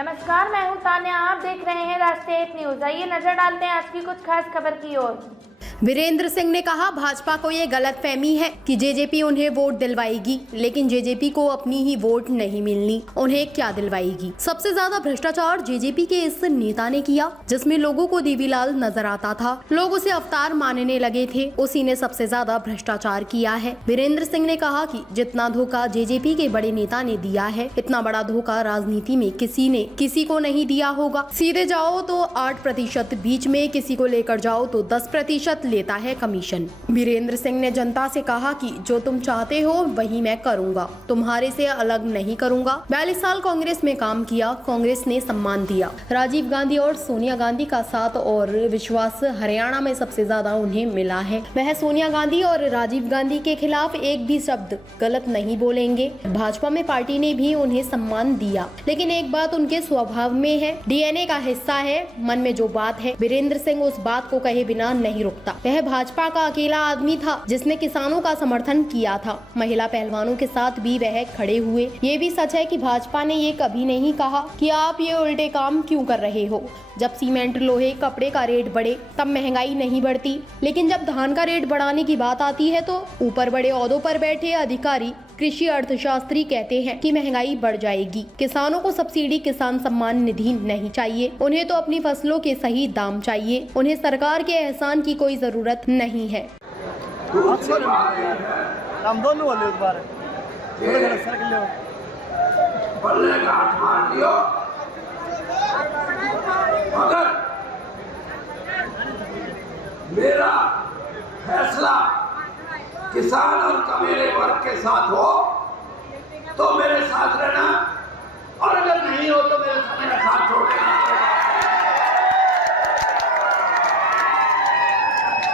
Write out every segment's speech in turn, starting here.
नमस्कार, मैं हूं तान्या। आप देख रहे हैं राष्ट्रीय न्यूज। आइए नजर डालते हैं आज की कुछ खास खबर की ओर। वीरेंद्र सिंह ने कहा, भाजपा को ये गलतफहमी है कि जेजेपी उन्हें वोट दिलवाएगी, लेकिन जेजेपी को अपनी ही वोट नहीं मिलनी, उन्हें क्या दिलवाएगी। सबसे ज्यादा भ्रष्टाचार जेजेपी के इस नेता ने किया, जिसमें लोगों को देवीलाल नजर आता था, लोग उसे अवतार मानने लगे थे, उसी ने सबसे ज्यादा भ्रष्टाचार किया है। वीरेंद्र सिंह ने कहा कि जितना धोखा जेजेपी के बड़े नेता ने दिया है, इतना बड़ा धोखा राजनीति में किसी ने किसी को नहीं दिया होगा। सीधे जाओ तो 8%, बीच में किसी को लेकर जाओ तो 10% लेता है कमीशन। वीरेंद्र सिंह ने जनता से कहा कि जो तुम चाहते हो वही मैं करूंगा, तुम्हारे से अलग नहीं करूंगा। 42 साल कांग्रेस में काम किया, कांग्रेस ने सम्मान दिया। राजीव गांधी और सोनिया गांधी का साथ और विश्वास हरियाणा में सबसे ज्यादा उन्हें मिला है। वह सोनिया गांधी और राजीव गांधी के खिलाफ एक भी शब्द गलत नहीं बोलेंगे। भाजपा में पार्टी ने भी उन्हें सम्मान दिया, लेकिन एक बात उनके स्वभाव में है, डीएनए का हिस्सा है, मन में जो बात है वीरेंद्र सिंह उस बात को कहे बिना नहीं रुकता। वह भाजपा का अकेला आदमी था जिसने किसानों का समर्थन किया था। महिला पहलवानों के साथ भी वह खड़े हुए। ये भी सच है कि भाजपा ने ये कभी नहीं कहा कि आप ये उल्टे काम क्यों कर रहे हो। जब सीमेंट, लोहे, कपड़े का रेट बढ़े तब महंगाई नहीं बढ़ती, लेकिन जब धान का रेट बढ़ाने की बात आती है तो ऊपर बड़े ओहदों पर बैठे अधिकारी, कृषि अर्थशास्त्री कहते हैं कि महंगाई बढ़ जाएगी। किसानों को सब्सिडी, किसान सम्मान निधि नहीं चाहिए, उन्हें तो अपनी फसलों के सही दाम चाहिए। उन्हें सरकार के एहसान की कोई जरूरत नहीं है। अगर मेरा फैसला किसान और कमेरे वर्ग के साथ हो तो मेरे साथ रहना, और अगर नहीं हो तो मेरा साथ छोड़ देना।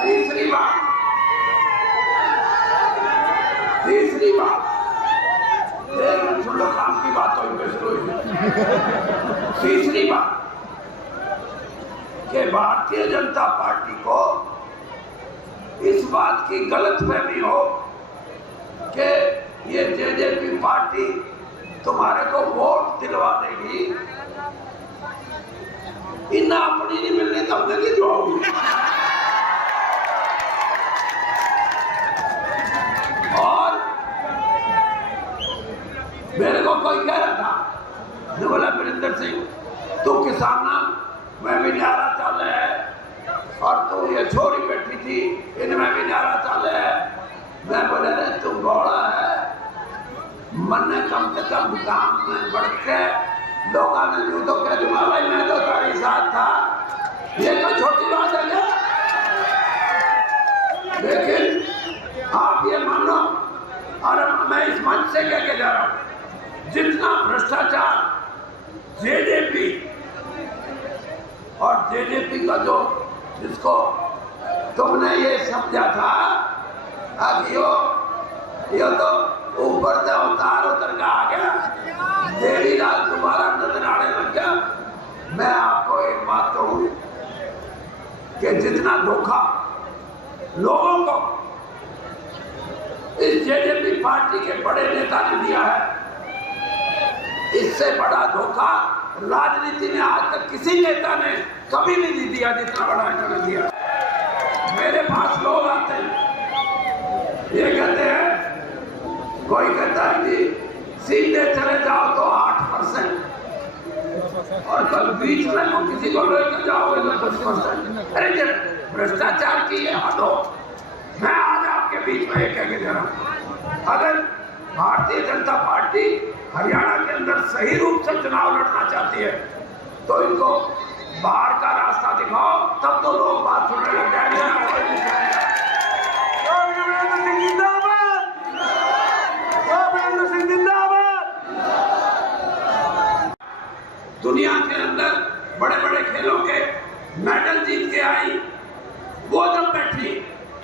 तीसरी बात सुन लो, काम की बात तो इनमें शुरू हुई। तीसरी बात कि भारतीय जनता पार्टी को इस बात की गलतफहमी हो कि ये जेजेपी पार्टी तुम्हारे को वोट दिलवा देगी, इन्ना अपनी नहीं मिलने तो हमने की जो होगी। और मेरे को कोई कह रहा था, जो बोला वीरेंद्र सिंह तू किसान मैं भी न्यारा चल है, और तू ये छोरी बैठी थी इनमें भी न्यारा चल है। मैं बोले रे तू बड़ा है, मन ने कम से कम काम में बढ़ के लोगों ने यूं तो कह दूंगा भाई मैं तो तारी साथ था, ये तो छोटी बात है क्या? लेकिन आप ये मानो, और मैं इस मंच से कह के जा रहा हूँ, जितना भ्रष्टाचार जेजेपी और जेजेपी का जो जिसको तुमने ये समझा था अब यो तो ऊपर से अवतार उतर का आ गया, देवीलाल तुम्हारा नजर आने लग गया। मैं आपको एक बात कहूँ कि जितना धोखा लोगों को इस जेजेपी पार्टी के बड़े नेता ने दिया है, इससे बड़ा धोखा राजनीति में आज तक किसी नेता ने कभी नहीं दिया जितना बड़ा इन्होंने दिया। मेरे पास लोग आते हैं, ये कहते हैं, कोई कहता है कि सीधे चले जाओ तो 8%, और कल बीच में को किसी को लेकर जाओगे तो 10%। अरे जब भ्रष्टाचार की ये हद हो, मैं आज आपके बीच में ये कह के जा रहा हूँ, अगर भारतीय जनता पार्टी हरियाणा के अंदर सही रूप से चुनाव लड़ना चाहती है तो इनको बाहर का रास्ता दिखाओ, तब तो लोग बात सुनने लग जाएंगे। दुनिया के अंदर बड़े बड़े खेलों के मेडल जीत के आई, वो जब बैठी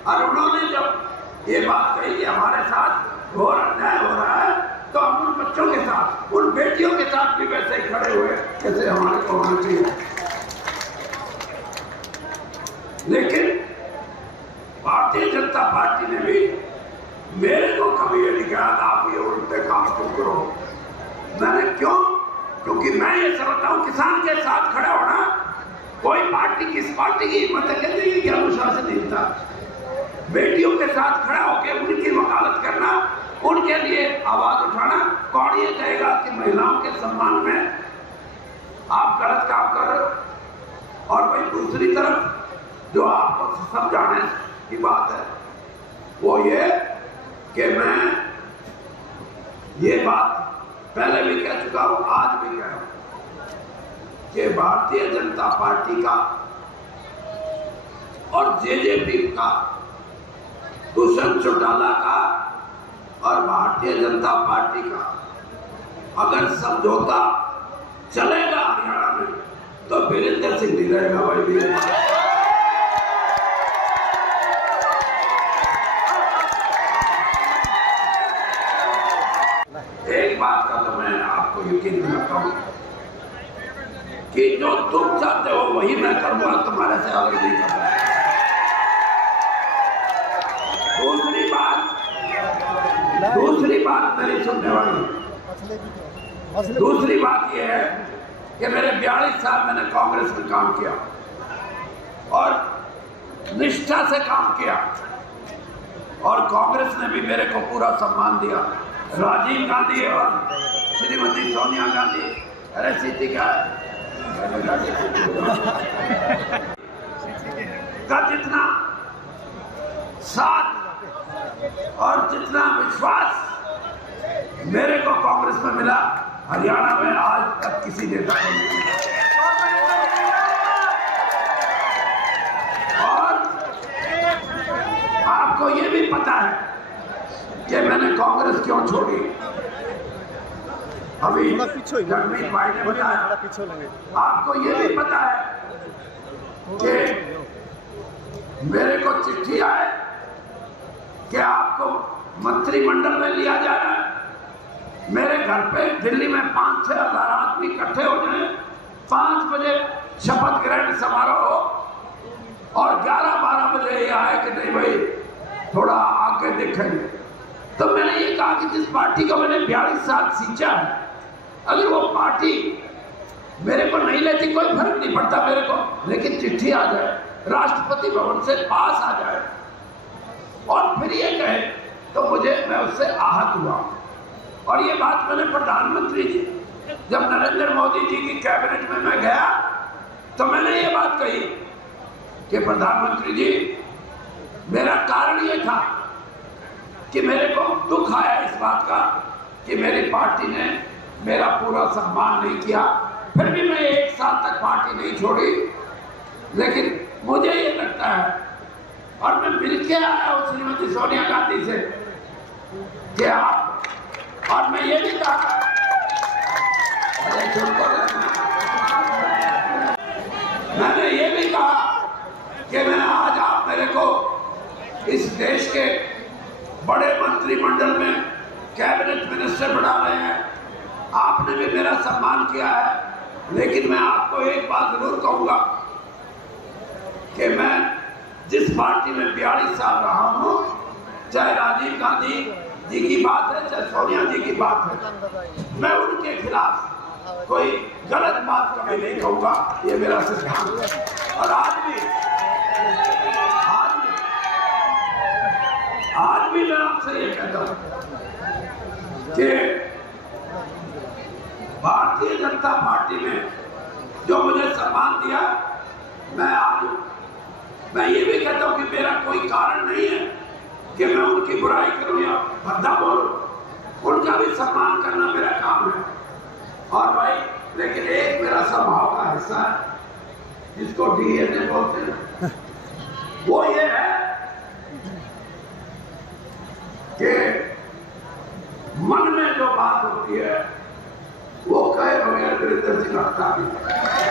और उन्होंने जब ये बात कही कि हमारे साथ घोर अन्याय हो रहा है, तो हम उन बच्चों के साथ, उन बेटियों के साथ भी वैसे ही खड़े हुए जैसे हमारे को होना चाहिए। लेकिन भारतीय जनता पार्टी ने भी मेरे को कभी ये नहीं कहा आप ये उल्टे काम क्यों करो। मैंने क्यों क्योंकि मैं ये समझता हूँ किसान के साथ खड़ा होना, कोई पार्टी किस पार्टी की हिम्मत कहती है कि अनुशासनहीनता, बेटियों के साथ खड़ा होकर उनकी वकालत करना, उनके लिए आवाज उठाना। कौन ये कहेगा कि महिलाओं के सम्मान में आप गलत काम कर रहे हो? और भाई दूसरी तरफ जो आपको समझाने की बात है वो ये कि मैं ये बात पहले भी कह चुका हूं, आज भी कह रहा हूं कि भारतीय जनता पार्टी का और जेजेपी का, दुष्यंत चौटाला का और भारतीय जनता पार्टी का अगर समझौता चलेगा हरियाणा में तो वीरेंद्र सिंह नहीं रहेगा भाई। एक बात का तो मैं आपको यकीन दिलाता हूं कि जो तुम चाहते हो वही मैं करूंगा, तुम्हारे से आगे नहीं करूंगा। दूसरी बात मेरी सुनने वाली, दूसरी बात यह है कि मेरे 42 साल मैंने कांग्रेस में काम किया और निष्ठा से काम किया और कांग्रेस ने भी मेरे को पूरा सम्मान दिया। राजीव गांधी और श्रीमती सोनिया गांधी, अरे सीटी का जितना साथ और जितना विश्वास मेरे को कांग्रेस में मिला, हरियाणा में आज तक किसी नेता को नहीं मिला। और आपको ये भी पता है कि मैंने कांग्रेस क्यों छोड़ी। अभी जगमीत भाई ने बताया, आपको ये भी पता है कि मेरे को चिट्ठी आए कि आपको मंत्रिमंडल में लिया जा रहा है। मेरे घर पे दिल्ली में 5-6 हज़ार आदमी इकट्ठे हो जाए, 5 बजे शपथ ग्रहण समारोह और 11-12 बजे ये आए कि नहीं भाई थोड़ा आगे देखेंगे। तो मैंने ये कहा कि जिस पार्टी को मैंने 42 साल सींचा है, अगर वो पार्टी मेरे को नहीं लेती कोई फर्क नहीं पड़ता मेरे को, लेकिन चिट्ठी आ जाए, राष्ट्रपति भवन से पास आ जाए और फिर ये कहे तो मैं उससे आहत हुआ। और ये बात मैंने प्रधानमंत्री जी, जब नरेंद्र मोदी जी की कैबिनेट में मैं गया तो मैंने ये बात कही कि प्रधानमंत्री जी, मेरा कारण ये था कि मेरे को दुख आया इस बात का कि मेरी पार्टी ने मेरा पूरा सम्मान नहीं किया। फिर भी मैं 1 साल तक पार्टी नहीं छोड़ी, लेकिन मुझे ये लगता है और मैं मिलके आया हूँ श्रीमती सोनिया गांधी से कि आप, और मैं ये भी कहा, मैंने ये भी कहा कि मैं आज आप मेरे को इस देश के बड़े मंत्रिमंडल में कैबिनेट मिनिस्टर बना रहे हैं, आपने भी मेरा सम्मान किया है, लेकिन मैं आपको एक बात जरूर कहूंगा कि मैं जिस पार्टी में 42 साल रहा हूं, चाहे राजीव गांधी जी की बात है चाहे सोनिया जी की बात है, मैं उनके खिलाफ कोई गलत बात कभी नहीं कहूंगा, ये मेरा सिद्धांत है। और आज भी मैं आपसे ये कहता हूं कि भारतीय जनता पार्टी ने जो मुझे सम्मान दिया, मैं ये भी कहता हूं कि मेरा कोई कारण नहीं है कि मैं उनकी बुराई करूं या भद्दा बोलूं। उनका भी सम्मान करना मेरा काम है। और भाई, लेकिन एक मेरा स्वभाव का हिस्सा है जिसको डीएनए बोलते हैं, वो ये है कि मन में जो बात होती है वो कहे बगैर वीरेंद्र सिंह हटता नहीं।